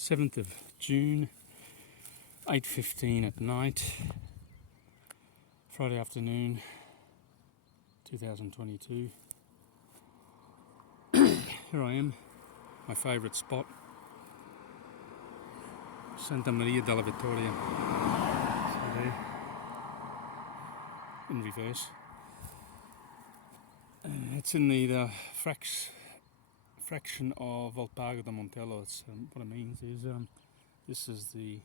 7th of June, 8:15 at night, Friday afternoon, 2022. Here I am, my favourite spot, Santa Maria della Vittoria. So there, in reverse. It's in the fraction of Volpago da Montello. It's, what it means is this is the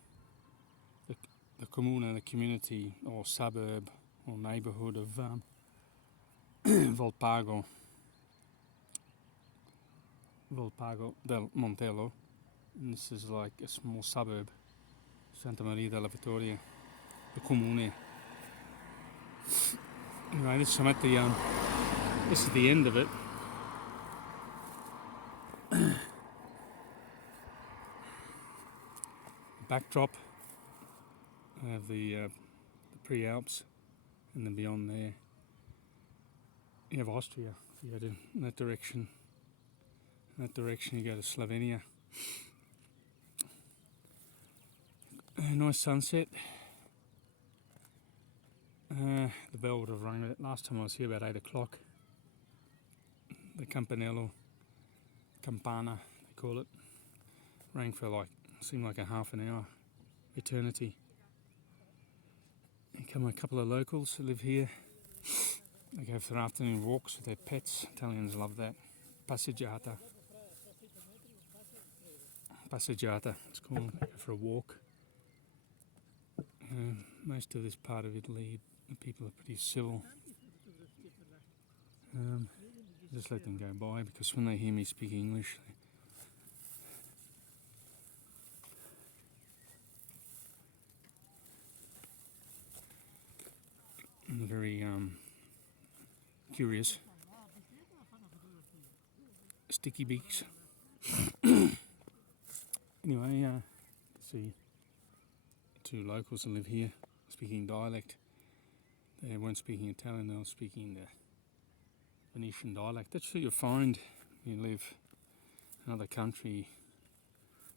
comune, the community or suburb or neighbourhood of Volpago del Montello. And this is like a small suburb, Santa Maria della Vittoria, the comune. Anyway, this is the end of it. Backdrop of the pre-Alps, and then beyond there you have Austria. If you go in that direction, you go to Slovenia. A nice sunset. The bell would have rung last time I was here about 8 o'clock. The campana, they call it, rang for seemed like a half an hour, eternity. And come a couple of locals who live here. They go for afternoon walks with their pets. Italians love that. Passeggiata, it's called. They go for a walk. Most of this part of Italy, the people are pretty civil. Just let them go by, because when they hear me speak English, they're very curious. Sticky beaks. Anyway, see two locals that live here speaking dialect. They weren't speaking Italian, they were speaking the Venetian dialect. That's what you'll find when you live in another country,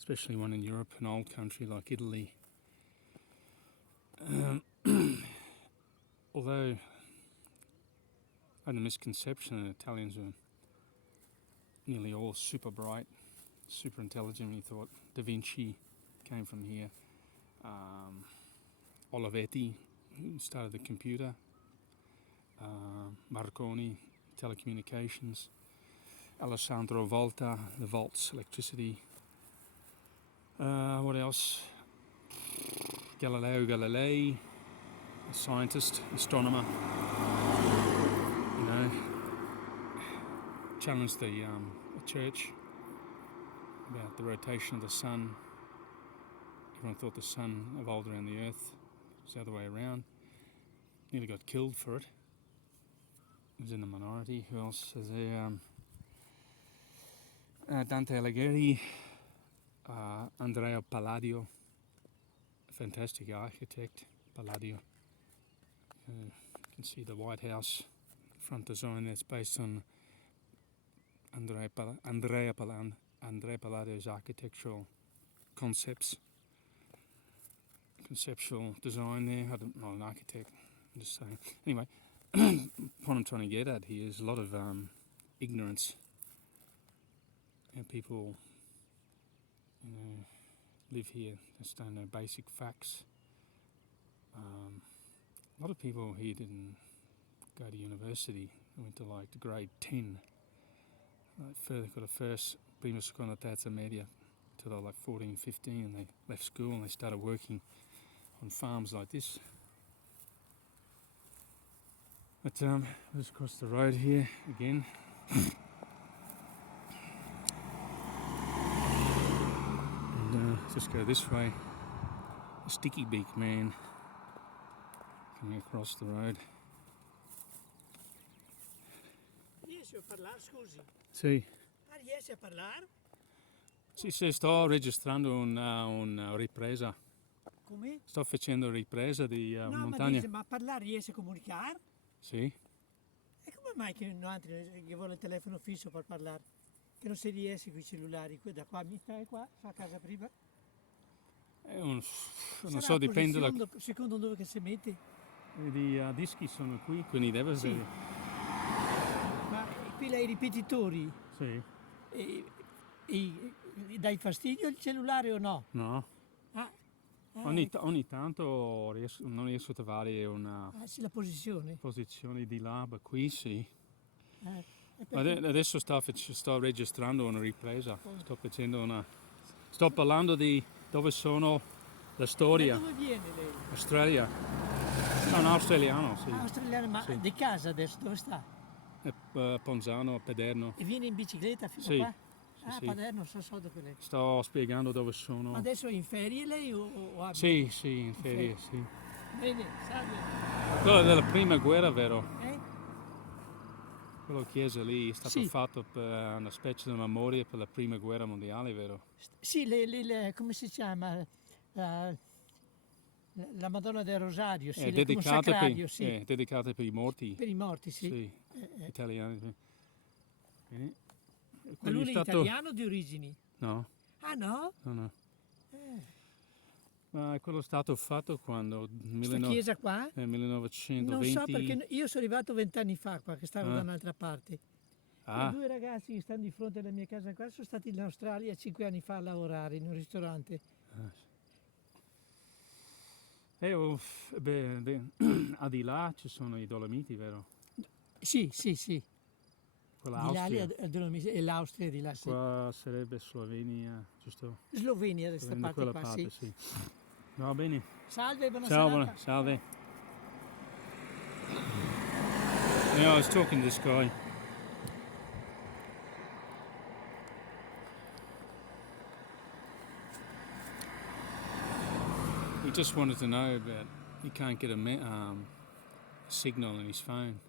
especially one in Europe, an old country like Italy. Although I had a misconception that Italians were nearly all super bright, super intelligent. We thought Da Vinci came from here. Olivetti, who started the computer. Marconi, telecommunications. Alessandro Volta, the volts, electricity. What else? Galileo Galilei, a scientist, astronomer. Challenged the church about the rotation of the sun. Everyone thought the sun evolved around the earth. It was the other way around. Nearly got killed for it. He was in the minority. Who else is there? Dante Alighieri, Andrea Palladio, a fantastic architect. Palladio. You can see the White House front design that's based on Andrea Palladio's architectural concepts. Conceptual design there. I'm not an architect, I'm just saying. Anyway, what I'm trying to get at here is a lot of ignorance. And people live here, just don't know basic facts. A lot of people here didn't go to university. They went to the grade 10. Got a first prima seconda terza media till they were 14, 15, and they left school and they started working on farms like this. But let's cross the road here again. And just go this way. A sticky beak man coming across the road. Riesci a parlare, scusi? Sì. Riesci a parlare? Sì, sto registrando una ripresa. Come? Sto facendo ripresa di No, montagna. ma parlare riesce a comunicare? Sì. E come mai che un altro che vuole il telefono fisso per parlare? che non si riesce con i cellulari. Da qua mi stai qua, fa a casa prima. Non Sarà so, a dipende da... posizione secondo dove che si mette. I dischi sono qui, quindi deve Sì. essere... Ma qui hai i ripetitori. Sì. Dai fastidio il cellulare o no? No. Ah, Ogni tanto non riesco a trovare una sì, la posizione. posizione di là, ma qui sì. E Ma perché- adesso sto registrando una ripresa, sto facendo una... Sto parlando di dove sono, la Da storia, dove viene lei? Australia. Sono australiano, sì. Australiano, ma Sì. di casa adesso dove sta? Ponzano, Paderno. E viene in bicicletta fino Sì, qua? sì, sì. Paderno, so dove lei. Sto spiegando dove Ma sono. adesso è in ferie lei o abita? Sì, sì, in ferie, sì. Bene, salve. Quello della prima guerra, vero? Eh? Quella chiesa lì è stato Sì. fatto per una specie di memoria per la prima guerra mondiale, vero? Sì, come si chiama? La, la Madonna del Rosario, sì, come un sacrario, sì. È dedicata per i morti. Per i morti, sì. Sì, italiani. Sì. Bene. Ma Quindi lui è italiano di origini? No, Ah no? no. Ma quello è stato fatto quando? Questa chiesa qua? Nel Non 1920. so perché io sono arrivato 20 anni fa qua, che stavo da un'altra parte. E Ah, due ragazzi che stanno di fronte alla mia casa qua sono stati in Australia 5 anni fa a lavorare in un ristorante. al di là ci sono i Dolomiti, vero? Sì, sì, sì. Quella Di là Austria. e l'Austria di là, sì. Qua sarebbe Slovenia, giusto? Slovenia da questa Da parte quella qua, parte, sì. sì. Va bene. Salve, buona Ciao, serata. salve. Yeah, I was talking to this guy. He just wanted to know about he can't get a signal on his phone.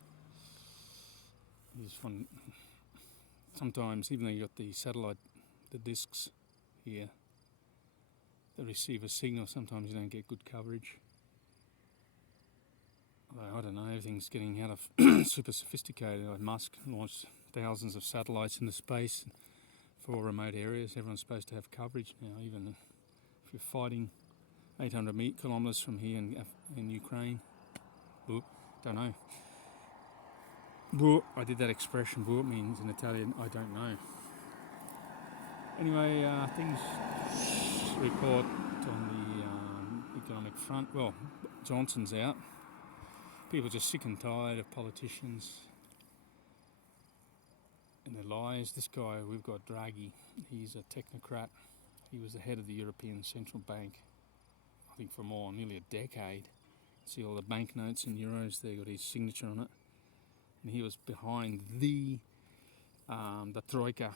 Sometimes, even though you got the satellite, the discs here, they receive a signal. Sometimes you don't get good coverage. Although, I don't know, everything's getting out of super sophisticated. Like Musk launched thousands of satellites into space for remote areas. Everyone's supposed to have coverage now, even if you're fighting 800 kilometres from here in Ukraine. Don't know. I did that expression. Means in Italian, I don't know. Anyway, things report on the economic front. Well, Johnson's out. People are just sick and tired of politicians and their lies. This guy, we've got Draghi. He's a technocrat. He was the head of the European Central Bank, I think for nearly a decade. See all the banknotes and euros there, got his signature on it. And he was behind the troika,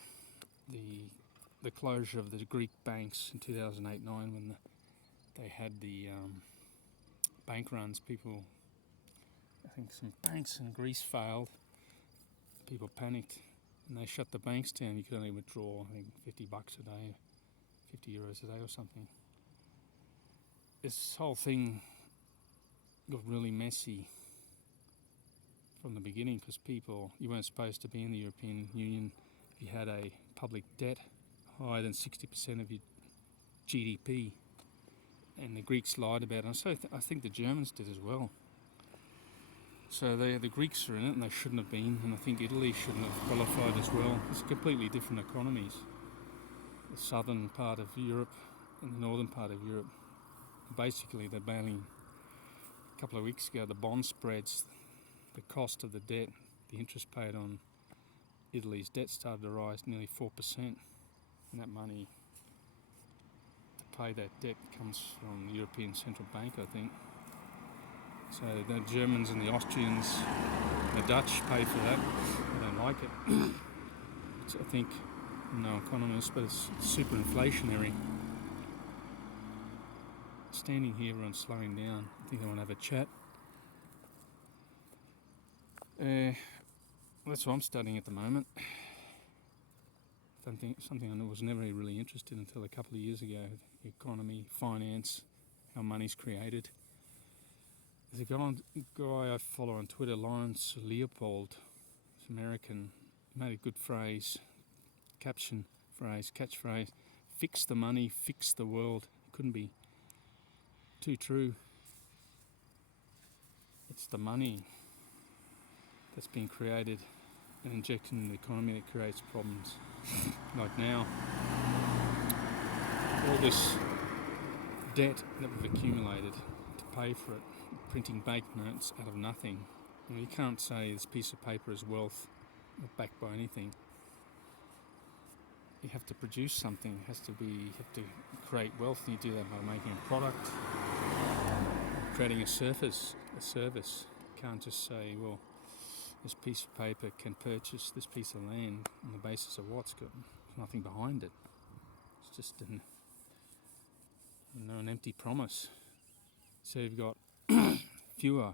the closure of the Greek banks in 2008-9 when they had the bank runs. People, I think some banks in Greece failed. People panicked and they shut the banks down. You could only withdraw, I think, $50 a day, 50 euros a day or something. This whole thing got really messy from the beginning because you weren't supposed to be in the European Union if you had a public debt higher than 60% of your GDP. And the Greeks lied about it. And so I think the Germans did as well. So the Greeks are in it and they shouldn't have been. And I think Italy shouldn't have qualified as well. It's completely different economies. The southern part of Europe and the northern part of Europe. Basically, they're bailing. A couple of weeks ago, the bond spreads, the cost of the debt, the interest paid on Italy's debt started to rise nearly 4%. And that money to pay that debt comes from the European Central Bank, I think. So the Germans and the Austrians and the Dutch pay for that. They don't like it. It's, I think, I'm no economist, but it's super inflationary. Standing here, everyone's slowing down. I think I want to have a chat. That's what I'm studying at the moment. Something I was never really interested in until a couple of years ago. The economy, finance, how money's created. There's a guy I follow on Twitter, Lawrence Leopold. He's American. He made a good phrase. catchphrase, fix the money, fix the world. It couldn't be too true. It's the money that's been created and injected into the economy that creates problems. Like now, all this debt that we've accumulated to pay for it, printing banknotes out of nothing. You can't say this piece of paper is wealth, not backed by anything. You have to produce something. It has to be. You have to create wealth, and you do that by making a product, creating a service. You can't just say, well, this piece of paper can purchase this piece of land on the basis of what's got nothing behind it. It's just an empty promise. So you've got fewer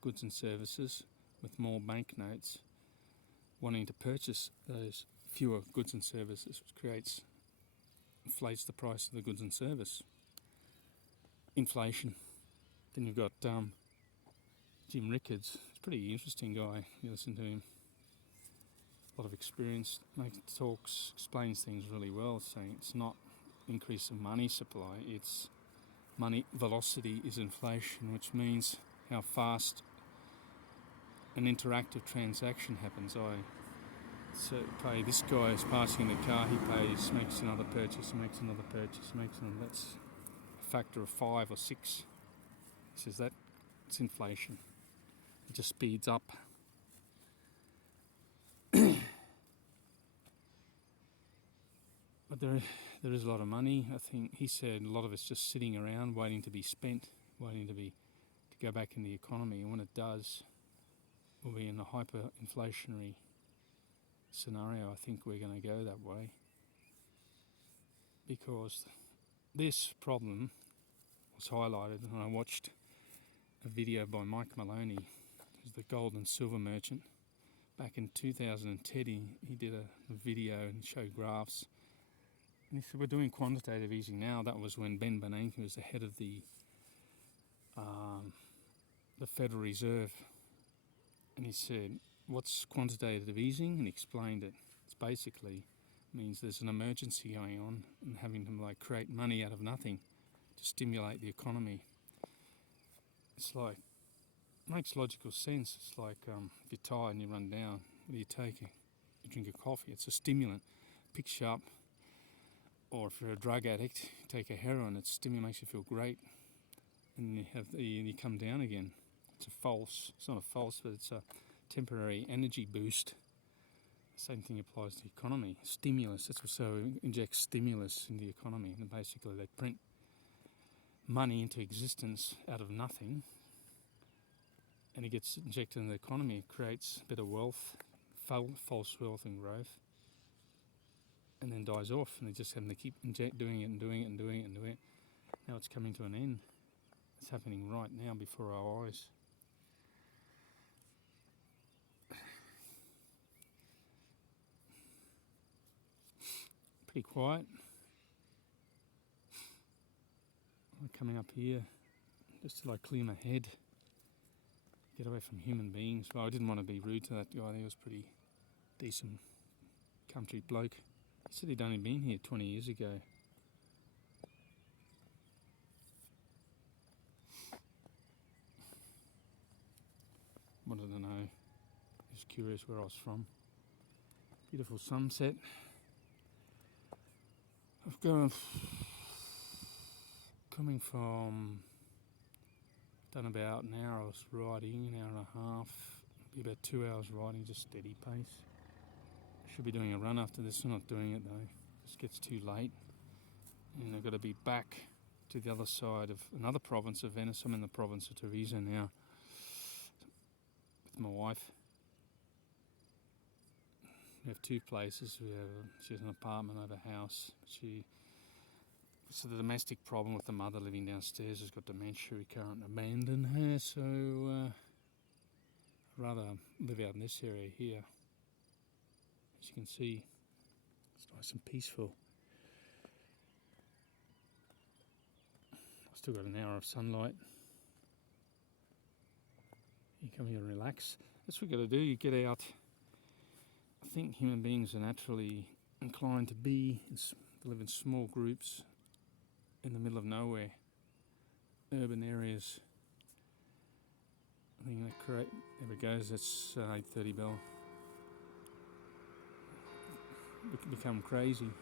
goods and services with more banknotes wanting to purchase those fewer goods and services, which inflates the price of the goods and service. Inflation. Then you've got Jim Rickards. He's a pretty interesting guy. You listen to him. A lot of experience. Explains things really well, saying it's not increase of money supply, it's money velocity is inflation, which means how fast an interactive transaction happens. This guy is passing in the car, he pays, makes another purchase, makes another. That's a factor of 5 or 6. He says that it's inflation. It just speeds up. But there is a lot of money. I think he said a lot of it's just sitting around waiting to be spent, waiting to go back in the economy. And when it does, we'll be in a hyperinflationary scenario. I think we're going to go that way, because this problem was highlighted, and I watched a video by Mike Maloney, who's the gold and silver merchant. Back in 2010, he did a video and showed graphs. And he said, we're doing quantitative easing now. That was when Ben Bernanke was the head of the Federal Reserve. And he said, what's quantitative easing? And he explained it. It's basically means there's an emergency going on and having to create money out of nothing to stimulate the economy. It's like, it makes logical sense. It's like if you're tired and you run down, what do you take? You drink a coffee. It's a stimulant. Picks you up. Or if you're a drug addict, you take a heroin, it makes you feel great, and you come down again. It's not a false, but it's a temporary energy boost. Same thing applies to the economy. Stimulus, that's what injects stimulus in the economy. And basically they print money into existence out of nothing, and it gets injected in the economy. It creates a bit of wealth, false wealth and growth, and then dies off, and they just have to keep doing it. Now it's coming to an end. It's happening right now before our eyes. Pretty quiet. I'm coming up here just to clear my head, get away from human beings. Well, I didn't want to be rude to that guy. He was pretty decent country bloke. He said he'd only been here 20 years ago. Wanted to know. He was curious where I was from. Beautiful sunset. Coming from, done about an hour of riding, an hour and a half, maybe about 2 hours riding, just steady pace. Should be doing a run after this. I'm not doing it though. It gets too late, and I've got to be back to the other side of another province of Venice. I'm in the province of Treviso now with my wife. We have 2 places. She has an apartment, I have a house. So the domestic problem with the mother living downstairs has got dementia. We can't abandon her, so I'd rather live out in this area here. As you can see, it's nice and peaceful. I've still got an hour of sunlight. You come here and relax. That's what you got to do. You get out. I think human beings are naturally inclined to live in small groups in the middle of nowhere, urban areas. I think there it goes, that's 8:30 bell. Become crazy.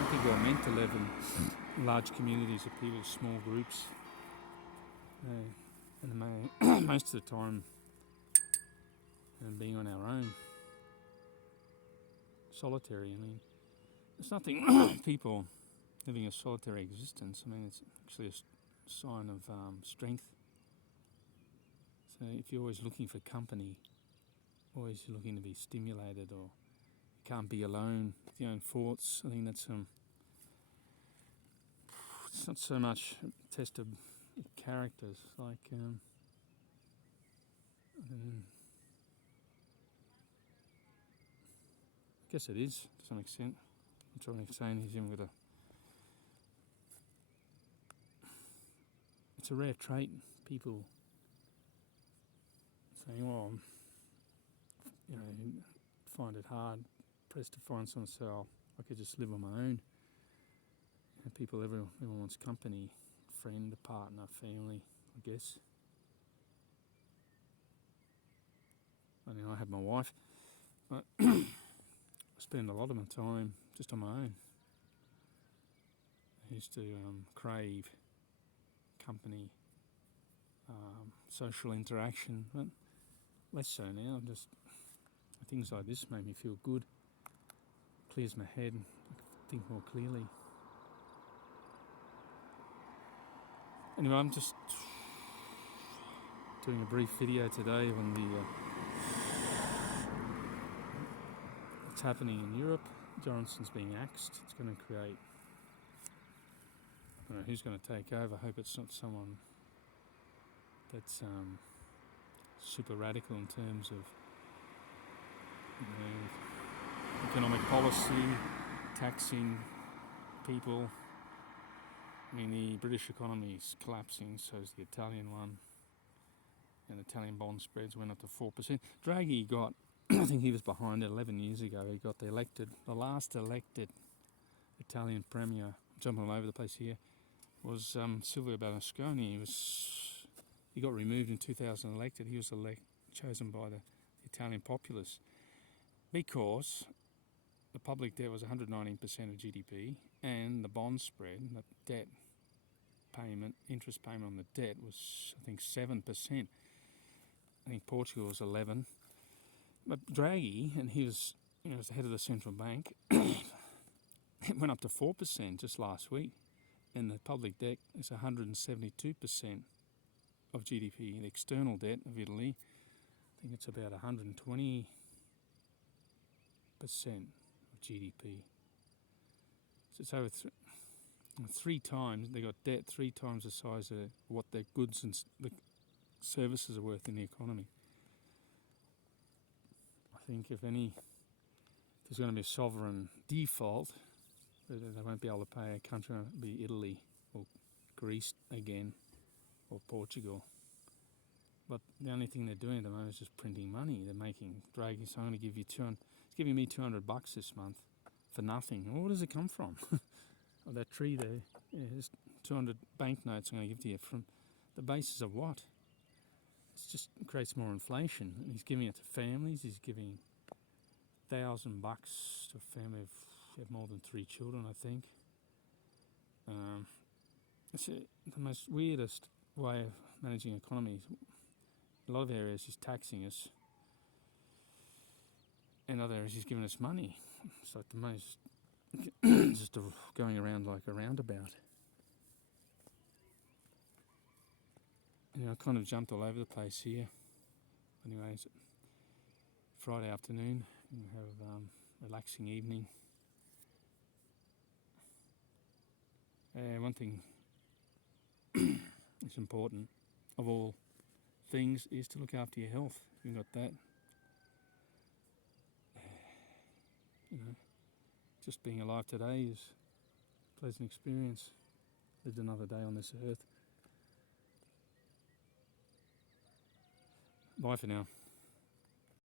I think we're meant to live in large communities of people, small groups. And most of the time, being on our own. Solitary, I mean, there's nothing people living a solitary existence. I mean, it's actually a sign of strength. So if you're always looking for company, always looking to be stimulated, or you can't be alone with your own thoughts, I think that's it's not so much a test of characters, like I guess it is to some extent. I'm trying to say is it's a rare trait. People saying, well, find it hard, pressed to find someone, so I could just live on my own. Everyone wants company, friend, a partner, family, I guess. I mean, I have my wife, but I spend a lot of my time just on my own. I used to crave company, social interaction, but less so now. Just things like this make me feel good, clears my head, I think more clearly. Anyway, I'm just doing a brief video today on what's happening in Europe. Johnson's being axed. It's going to create, I don't know who's going to take over. I hope it's not someone that's super radical in terms of economic policy, taxing people. I mean, the British economy is collapsing, so is the Italian one. And Italian bond spreads went up to 4%. Draghi got, I think he was behind it 11 years ago. He got the last elected Italian premier, jumping all over the place here, was Silvio Berlusconi. He got removed in 2000, elected. He was chosen by the Italian populace because the public debt was 119% of GDP, and the bond spread, the debt payment, interest payment on the debt was, I think, 7%. I think Portugal was 11. But Draghi, and he was, as the head of the central bank, it went up to 4% just last week, and the public debt is 172% of GDP. The external debt of Italy, I think it's about 120% of GDP. So it's over three times. They got debt 3 times the size of what their goods and the services are worth in the economy. I think if there's going to be a sovereign default, they won't be able to pay a country. It'll be Italy or Greece again, or Portugal. But the only thing they're doing at the moment is just printing money. They're making Draghi, so I'm going to give you it's giving me $200 this month for nothing. Well, where does it come from? Oh, that tree there, there's 200 banknotes I'm going to give to you. From the basis of what? It just creates more inflation. And he's giving it to families. He's giving $1,000 to a family of more than 3 children, I think. It's the most weirdest way of managing economies. A lot of areas he's taxing us, and other areas he's giving us money. It's like the most just going around like a roundabout. I kind of jumped all over the place here. Anyway, it's Friday afternoon. We have a relaxing evening. One thing that's important of all things is to look after your health. You've got that. Just being alive today is a pleasant experience. Lived another day on this earth. Bye for now.